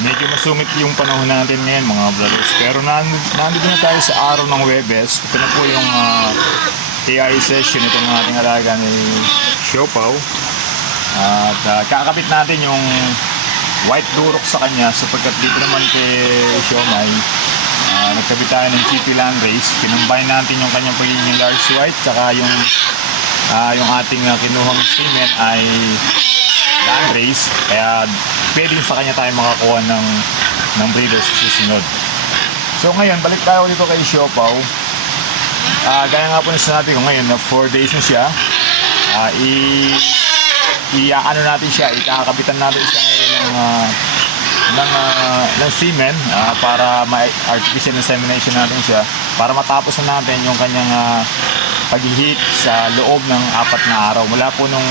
Medyo masungit yung panahon natin ngayon mga brothers. Pero nandito na tayo sa araw ng Huwebes. Ito na po yung TI session itong ating alaga ni Siopaw. At kakapit natin yung white durok sa kanya sapagkat dito naman kay Siomay nagkabit tayo ng GP Landrace. Kinumbine natin yung kanyang pagiging large white tsaka yung ating kinuhang semen ay Landrace, kaya pwedeng sa kanya tayo makakuha ng breeders sa susunod. So ngayon, balik tayo dito kay Siopaw. Gaya nga po na sinabi ko ngayon na 4 days na siya. Ano natin siya, ikakabitan natin siya ngayon ng semen para ma-artificial insemination natin siya para matapos na natin yung kanyang pag-heat sa loob ng 4 na araw mula po nung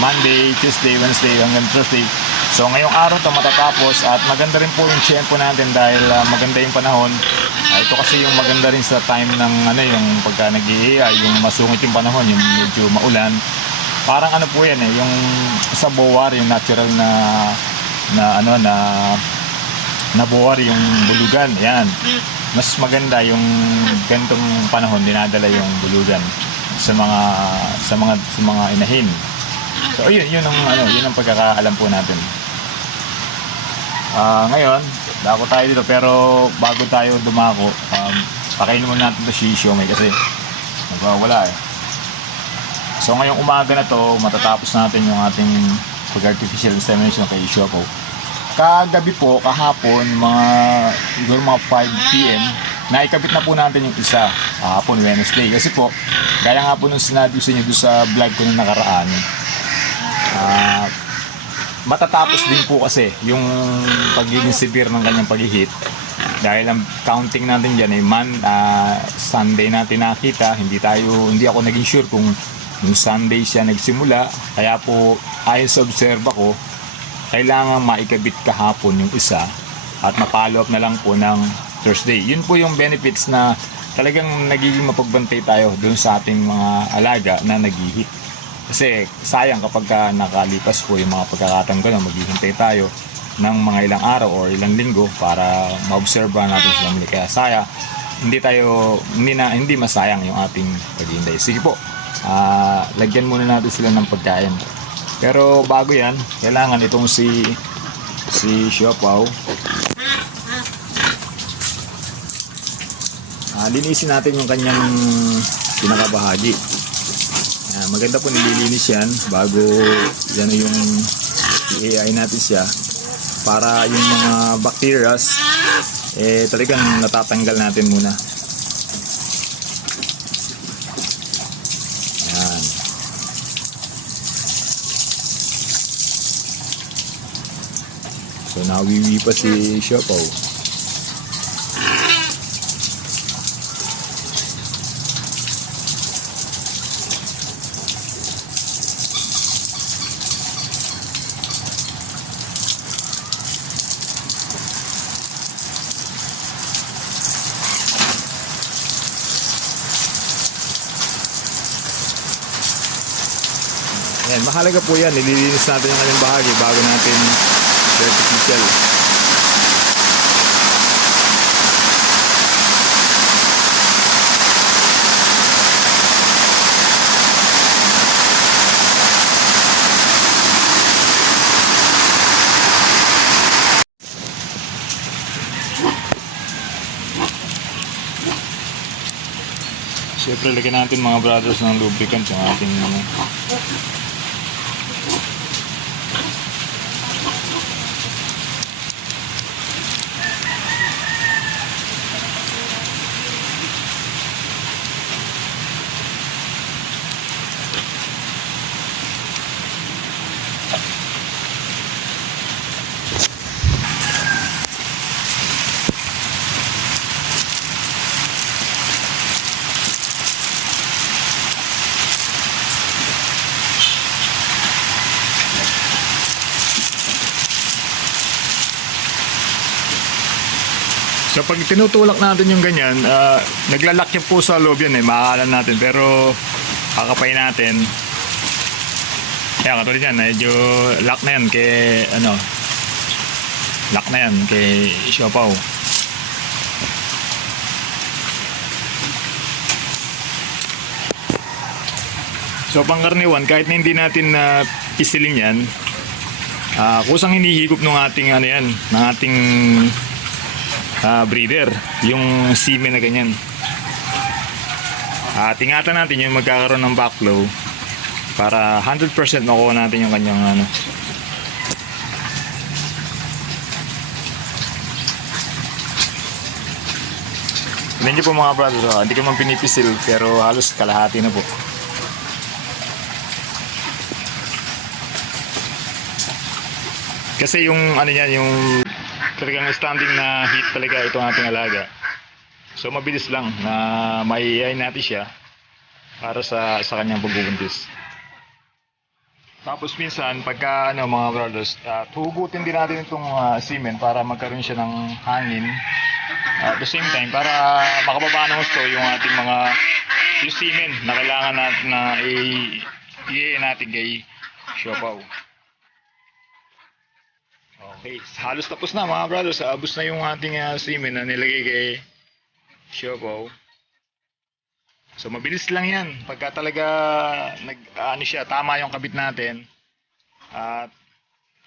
Monday, Tuesday, Wednesday hanggang Thursday. So ngayong araw to matatapos at maganda rin po yung tiyempo natin dahil maganda yung panahon. Ito kasi yung maganda rin sa time ng yung pagka nag-iihay, yung masungit yung panahon, yung medyo maulan. Parang po yan yung sa bowar, yung natural na bowar, yung bulugan. Yan. Mas maganda yung ganitong panahon dinadala yung bulugan sa mga inahin. So yun ang pagkakaalam po natin. Ngayon, dako tayo dito pero bago tayo dumako, pakainin muna natin 'to si Siomay kasi nagwawala eh. So ngayong umaga na to, matatapos natin yung ating pag-artificial insemination kay Siopaw. Kagabi po, kahapon, siguro mga 5 PM, naikabit na po natin yung isa, kahapon Wednesday. Kasi po, gaya nga po nung sinabi sa inyo doon sa vlog ko nung nakaraan, matatapos din po kasi yung pagiging severe ng kanyang pag-hit. Dahil ang counting natin dyan ay Sunday natin nakita, hindi ako naging sure kung yung Sunday siya nagsimula. Kaya po, ayon sa observe ko, kailangan maikabit kahapon yung isa at ma-follow up na lang po ng Thursday. Yun po yung benefits na talagang nagiging mapagbantay tayo dun sa ating mga alaga na nag-hit. Kasi sayang kapag nakalipas po yung mga pagkakataon gano'n, maghihintay tayo ng mga ilang araw or ilang linggo para ma-observe natin sila muli. Kaya hindi masayang yung ating paghihintay. Sige po, lagyan muna natin sila ng pagkain. Pero bago yan, kailangan itong si Siopaw, linisin natin yung kanyang pinakabahagi. Maganda po nililinis yan bago yan yung i-AI natin siya para yung mga bacterias talagang natatanggal natin muna. Yan. So nawiwi pa si Siopaw. Yan, mahalaga po yan. Nililinis natin yung kanyang bahagi bago natin artificial. Siyempre, lagyan natin mga brothers ng lubricant yung ating So pag tinutulak natin yung ganyan, naglalak yan po sa loob yan maaalan natin. Pero kakapay natin. Kaya katulad yan, medyo lock na yan. Kaya Lock na yan kay Siopaw. So pangkaraniwan, kahit na hindi natin na pisilin yan, kusang hinihigop ng ating ano yan, ng ating breeder, yung semen na ganyan. Ingatan natin yung magkakaroon ng backflow para 100% makuha natin yung kanyang ano. Tignan nyo po mga brother, hindi ko man pinipisil pero halos kalahati na po. Kasi yung ano yan, yung talagang standing na heat talaga itong ating alaga. So mabilis lang na maiiyain natin siya para sa kanyang pagbubuntis. Tapos minsan pagka ano mga brothers, hugutin din natin itong semen para magkaroon siya ng hangin. At the same time para makababa ng gusto yung ating mga yung semen na kailangan natin na i-iyain natin kay Siopaw. Okay, halos tapos na mga brothers. Abos na yung ating semen na nilagay kay Siopaw. So mabilis lang yan. Pagka talaga ano siya, tama yung kabit natin. At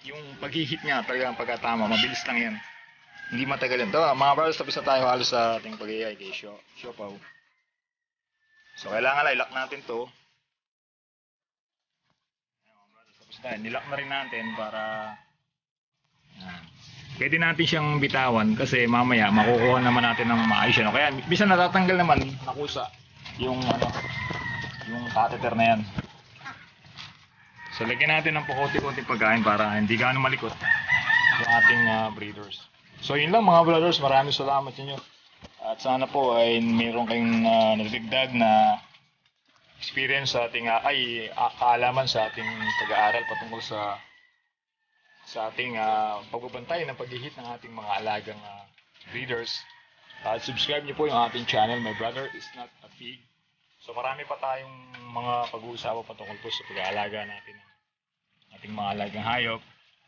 yung paghihit niya talagang pagkatama, mabilis lang yan. Hindi matagal yan. Mga brothers, tapos na tayo halos sa ating pag-iay kay Siopaw. So kailangan ilak natin to. Mga brothers, tapos tayo. Nilak na rin natin para pwede natin siyang bitawan kasi mamaya makukuha naman natin ng maayos yan. Kaya minsan natatanggal naman nakusa yung ano, yung catheter na yan. So lagyan natin ng pakunti-kunti pagkain para hindi gaano malikot yung ating breeders. So yun lang mga brothers, maraming salamat sa inyo. At sana po ay mayroon kayong nadagdag na experience sa ating kaalaman sa ating pag-aaral patungkol sa ating pagbabantay ng paghihit ng ating mga alagang breeders. At subscribe niyo po yung ating channel, My Brother Is Not a Pig. So marami pa tayong mga pag-uusapan patungkol po sa pag-aalaga natin ng ating mga alagang hayop,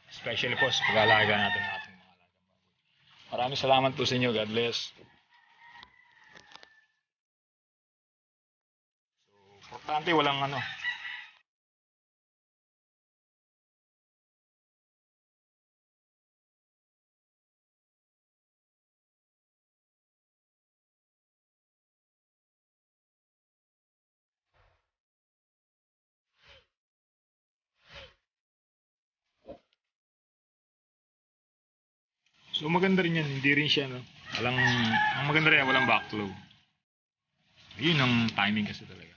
especially po sa pag-aalaga natin ng ating mga alagang baboy. Maraming salamat po sa inyo. God bless. So, importante walang ano. So maganda rin yan, hindi rin siya no. Ang maganda rin walang backflow. Yun ang timing kasi talaga.